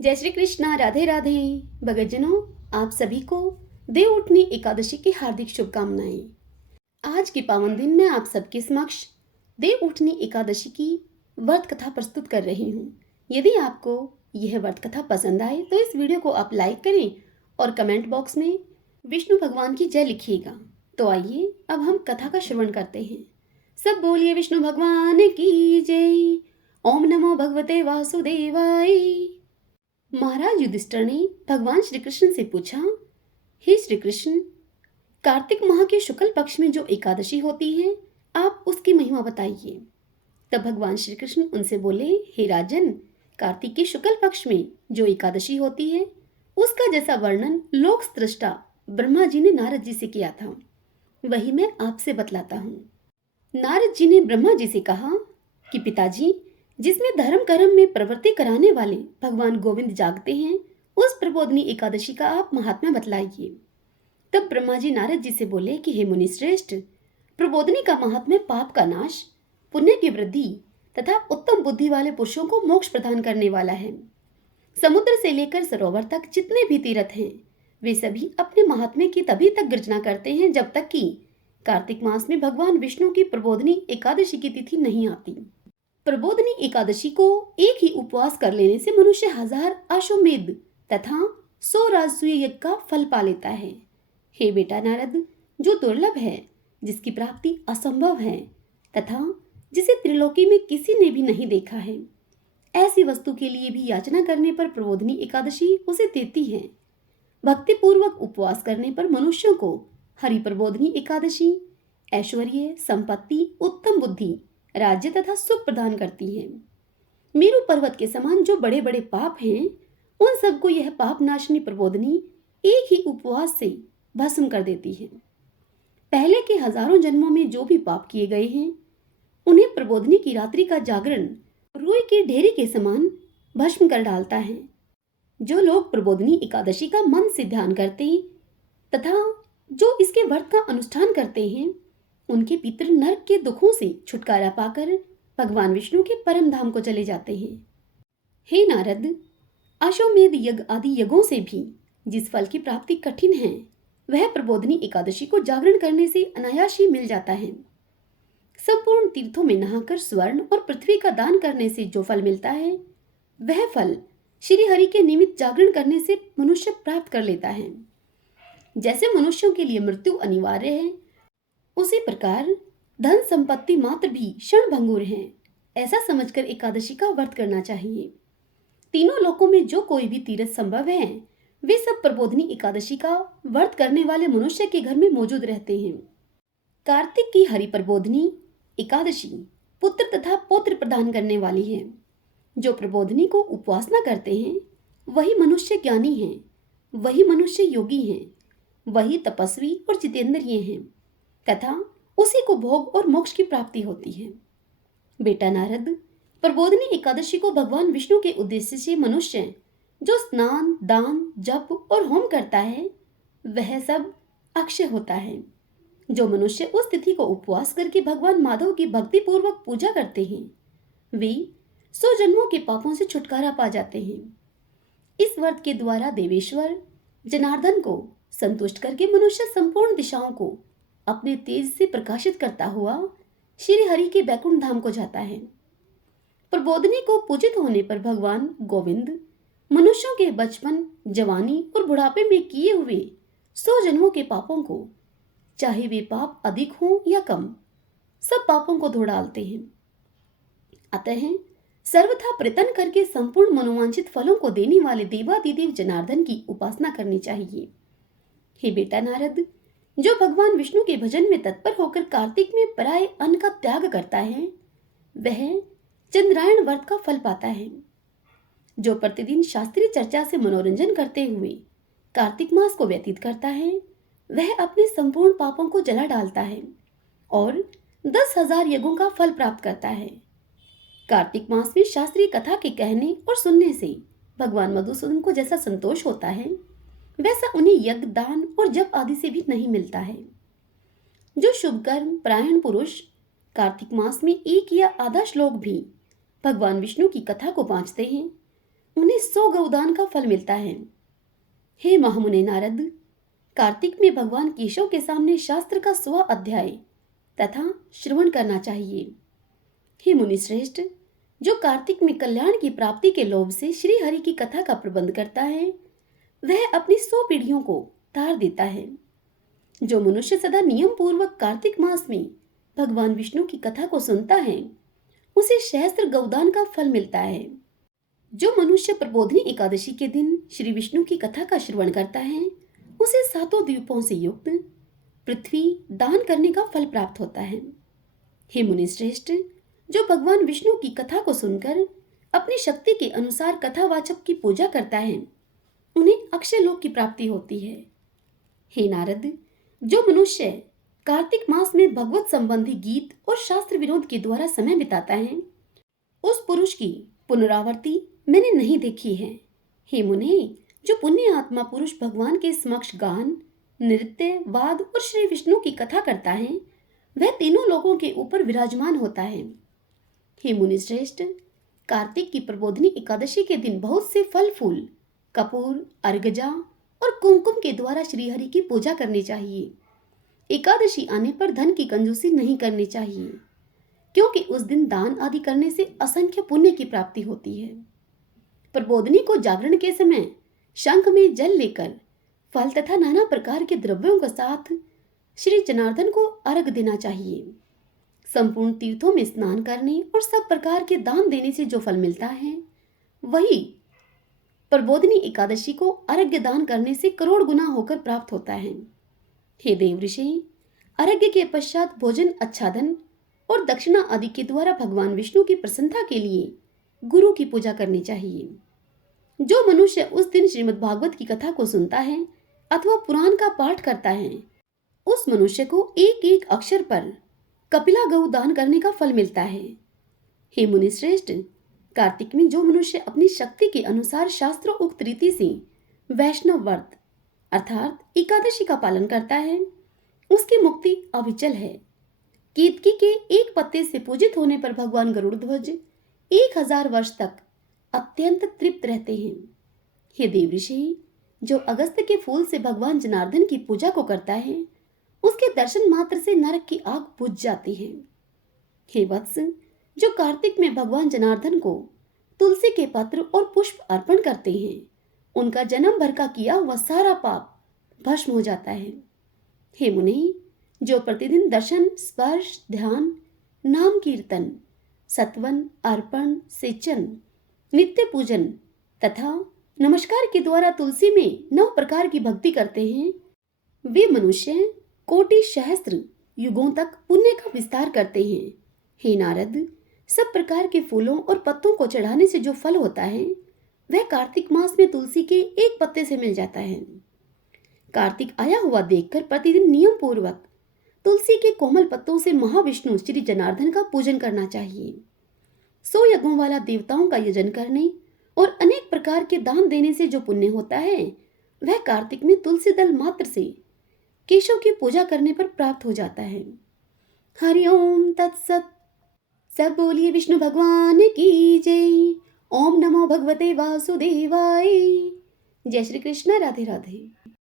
जय श्री कृष्णा, राधे राधे। भगतजनों, आप सभी को देव उठनी एकादशी की हार्दिक शुभकामनाएं। आज के पावन दिन में आप सबके समक्ष देव उठनी एकादशी की व्रत कथा प्रस्तुत कर रही हूँ। यदि आपको यह व्रत कथा पसंद आए तो इस वीडियो को आप लाइक करें और कमेंट बॉक्स में विष्णु भगवान की जय लिखिएगा। तो आइए अब हम कथा का श्रवण करते हैं। सब बोलिए विष्णु भगवान की जय। ओम नमो भगवते वासुदेवाय। महाराज युधिष्ठिर ने भगवान श्री कृष्ण से पूछा, हे श्री कृष्ण, कार्तिक माह के शुक्ल पक्ष में जो एकादशी होती है, आप उसकी महिमा बताइए। तब भगवान श्री कृष्ण उनसे बोले, हे राजन, कार्तिक के शुक्ल पक्ष में जो एकादशी होती है उसका जैसा वर्णन लोक सृष्टा ब्रह्मा जी ने नारद जी से किया था, वही मैं आपसे बतलाता हूँ। नारद जी ने ब्रह्मा जी से कहा कि पिताजी, जिसमें धर्म कर्म में प्रवृत्ति कराने वाले भगवान गोविंद जागते हैं, उस प्रबोधनी एकादशी का आप महात्म्य बतलाइए। तब ब्रह्मा जी नारद जी से बोले कि हे मुनि श्रेष्ठ, प्रबोधनी का महात्म्य पाप का नाश, पुण्य की वृद्धि तथा उत्तम बुद्धि वाले पुरुषों को मोक्ष प्रदान करने वाला है। समुद्र से लेकर सरोवर तक जितने भी तीर्थ हैं, वे सभी अपने महात्म्य की तभी तक गर्जना करते हैं जब तक कि कार्तिक मास में भगवान विष्णु की प्रबोधनी एकादशी की तिथि नहीं आती। प्रबोधनी एकादशी को एक ही उपवास कर लेने से मनुष्य 1000 अश्वमेध तथा 100 राजसूय यज्ञ का फल पा लेता है। हे बेटा नारद, जो दुर्लभ है, जिसकी प्राप्ति असंभव है तथा जिसे त्रिलोकी में किसी ने भी नहीं देखा है, ऐसी वस्तु के लिए भी याचना करने पर प्रबोधनी एकादशी उसे देती है। भक्ति पूर्वक उपवास करने पर मनुष्यों को हरि प्रबोधनी एकादशी ऐश्वर्य, संपत्ति, उत्तम बुद्धि, राज्य तथा सुख प्रदान करती है। मेरु पर्वत के समान जो बड़े बड़े पाप हैं, उन सबको यह पाप नाशनी प्रबोधनी एक ही उपवास से भस्म कर देती है। पहले के हजारों जन्मों में जो भी पाप किए गए हैं, उन्हें प्रबोधनी की रात्रि का जागरण रुई की ढेरी के समान भस्म कर डालता है। जो लोग प्रबोधनी एकादशी का मन से ध्यान करते तथा जो इसके व्रत का अनुष्ठान करते हैं, उनके पितृ नरक के दुखों से छुटकारा पाकर भगवान विष्णु के परम धाम को चले जाते हैं। हे नारद, अश्वमेध यज्ञ आदि यज्ञों से भी जिस फल की प्राप्ति कठिन है, वह प्रबोधनी एकादशी को जागरण करने से अनायास ही मिल जाता है। संपूर्ण तीर्थों में नहाकर स्वर्ण और पृथ्वी का दान करने से जो फल मिलता है, वह फल श्री हरि के निमित्त जागरण करने से मनुष्य प्राप्त कर लेता है। जैसे मनुष्यों के लिए मृत्यु अनिवार्य है, उसी प्रकार धन संपत्ति मात्र भी क्षण भंगुर है। ऐसा समझकर एकादशी का व्रत करना चाहिए। तीनों लोकों में जो कोई भी तीर्थ संभव है, वे सब प्रबोधनी एकादशी का व्रत करने वाले मनुष्य के घर में मौजूद रहते हैं। कार्तिक की हरि प्रबोधनी एकादशी पुत्र तथा पौत्र प्रदान करने वाली है। जो प्रबोधनी को उपासना करते हैं, वही मनुष्य ज्ञानी है, वही मनुष्य योगी है, वही तपस्वी और जितेंद्रिय हैं तथा उसी को भोग और मोक्ष की प्राप्ति होती है। बेटा नारद, प्रबोधनी एकादशी को भगवान विष्णु के उद्देश्य से मनुष्य जो स्नान, दान, जप और होम करता है, वह सब अक्षय होता है। जो मनुष्य उस तिथि को उपवास करके भगवान माधव की भक्ति पूर्वक पूजा करते हैं, वे 100 जन्मों के पापों से छुटकारा पा जाते हैं। इस व्रत के द्वारा देवेश्वर जनार्दन को संतुष्ट करके मनुष्य संपूर्ण दिशाओं को अपने तेज से प्रकाशित करता हुआ श्री हरि के बैकुंठ धाम को जाता है। प्रबोधनी को पूजित होने पर भगवान गोविंद मनुष्यों के बचपन, जवानी और बुढ़ापे में किए हुए 100 जन्मों के पापों को, चाहे वे पाप अधिक हों या कम, सब पापों को धो डालते हैं। अतः सर्वथा प्रयत्न करके संपूर्ण मनोवांछित फलों को देने वाले देवादिदेव जनार्दन की उपासना करनी चाहिए। हे बेटा नारद, जो भगवान विष्णु के भजन में तत्पर होकर कार्तिक में पराये अन्न का त्याग करता है, वह चंद्रायण व्रत का फल पाता है। जो प्रतिदिन शास्त्रीय चर्चा से मनोरंजन करते हुए कार्तिक मास को व्यतीत करता है, वह अपने संपूर्ण पापों को जला डालता है और 10,000 यज्ञों का फल प्राप्त करता है। कार्तिक मास में शास्त्रीय कथा के कहने और सुनने से भगवान मधुसूदन को जैसा संतोष होता है, वैसा उन्हें यज्ञ, दान और जप आदि से भी नहीं मिलता है। जो शुभ कर्म परायण पुरुष कार्तिक मास में एक या आधा श्लोक भी भगवान विष्णु की कथा को बांचते हैं, उन्हें 100 गौदान का फल मिलता है। हे महामुनि नारद, कार्तिक में भगवान केशव के सामने शास्त्र का 100 अध्याय तथा श्रवण करना चाहिए। हे मुनि श्रेष्ठ, जो कार्तिक में कल्याण की प्राप्ति के लोभ से श्री हरि की कथा का प्रबंध करता है, वह अपनी 100 पीढ़ियों को तार देता है। जो मनुष्य सदा नियम पूर्वक कार्तिक मास में भगवान विष्णु की कथा को सुनता है, उसे सहस्त्र गौदान का फल मिलता है। जो मनुष्य प्रबोधिनी एकादशी के दिन श्री विष्णु की कथा का श्रवण करता है, उसे 7 द्वीपों से युक्त पृथ्वी दान करने का फल प्राप्त होता है। हे मुनि श्रेष्ठ, जो भगवान विष्णु की कथा को सुनकर अपनी शक्ति के अनुसार कथावाचक की पूजा करता है, उन्हें अक्षय लोक की प्राप्ति होती है। हे नारद, जो मनुष्य कार्तिक मास में भगवत संबंधी गीत और शास्त्र विरोध के द्वारा समय बिताता है, उस पुरुष की पुनरावृत्ति मैंने नहीं देखी है। हे मुने, जो पुण्य आत्मा पुरुष भगवान के समक्ष गान, नृत्य, वाद और श्री विष्णु की कथा करता है, वह तीनों लोगों के ऊपर विराजमान होता है। हे मुनि श्रेष्ठ, कार्तिक की प्रबोधिनी एकादशी के दिन बहुत से फल फूल, कपूर, अर्गजा और कुमकुम के द्वारा श्रीहरि की पूजा करनी चाहिए। एकादशी आने पर धन की कंजूसी नहीं करनी चाहिए, क्योंकि उस दिन दान आदि करने से असंख्य पुण्य की प्राप्ति होती है। प्रबोधिनी को जागरण के समय शंख में जल लेकर फल तथा नाना प्रकार के द्रव्यों के साथ श्री जनार्दन को अर्घ देना चाहिए। संपूर्ण तीर्थों में स्नान करने और सब प्रकार के दान देने से जो फल मिलता है, वही प्रबोधिनी एकादशी को अर्घ्य दान करने से करोड़ गुना होकर प्राप्त होता है। हे देव ऋषि, अर्घ्य के पश्चात भोजन, आच्छादन और दक्षिणा आदि के द्वारा भगवान विष्णु की प्रसन्नता के लिए गुरु की पूजा करनी चाहिए। जो मनुष्य उस दिन श्रीमद् भागवत की कथा को सुनता है अथवा पुराण का पाठ करता है, उस मनुष्य को एक एक अक्षर पर कपिला गौ दान करने का फल मिलता है। हे मुनि श्रेष्ठ, कार्तिक में जो मनुष्य अपनी शक्ति के अनुसार शास्त्रों उक्त रीति से वैष्णव व्रत अर्थात एकादशी का पालन करता है, उसकी मुक्ति अविचल है। केतकी के एक पत्ते से पूजित होने पर भगवान गरुड़ ध्वज 1000 वर्ष तक अत्यंत तृप्त रहते हैं। हे देव ऋषि, जो अगस्त के फूल से भगवान जनार्दन की पूजा को करता है, उसके दर्शन मात्र से नरक की आग बुझ जाती है। हे वत्स, जो कार्तिक में भगवान जनार्दन को तुलसी के पत्र और पुष्प अर्पण करते हैं, उनका जन्म भर का किया हुआ सारा पाप भस्म हो जाता है। हे मुनि, जो प्रतिदिन दर्शन, स्पर्श, ध्यान, नाम कीर्तन, सत्वन, अर्पण, सेचन, नित्य पूजन तथा नमस्कार के द्वारा तुलसी में 9 प्रकार की भक्ति करते हैं, वे मनुष्य कोटि सहस्त्र युगों तक पुण्य का विस्तार करते हैं। हे नारद, सब प्रकार के फूलों और पत्तों को चढ़ाने से जो फल होता है, वह कार्तिक मास में तुलसी के एक पत्ते से मिल जाता है। कार्तिक आया हुआ देखकर प्रतिदिन नियम पूर्वक तुलसी के कोमल पत्तों से महाविष्णु श्री जनार्दन का पूजन करना चाहिए। 100 यज्ञों वाला देवताओं का यजन करने और अनेक प्रकार के दान देने से जो पुण्य होता है, वह कार्तिक में तुलसी दल मात्र से केशव की पूजा करने पर प्राप्त हो जाता है। हरिओम तत्सत। सब बोलिए विष्णु भगवान की जय। ओम नमो भगवते वासुदेवाय। जय श्री कृष्ण। राधे राधे।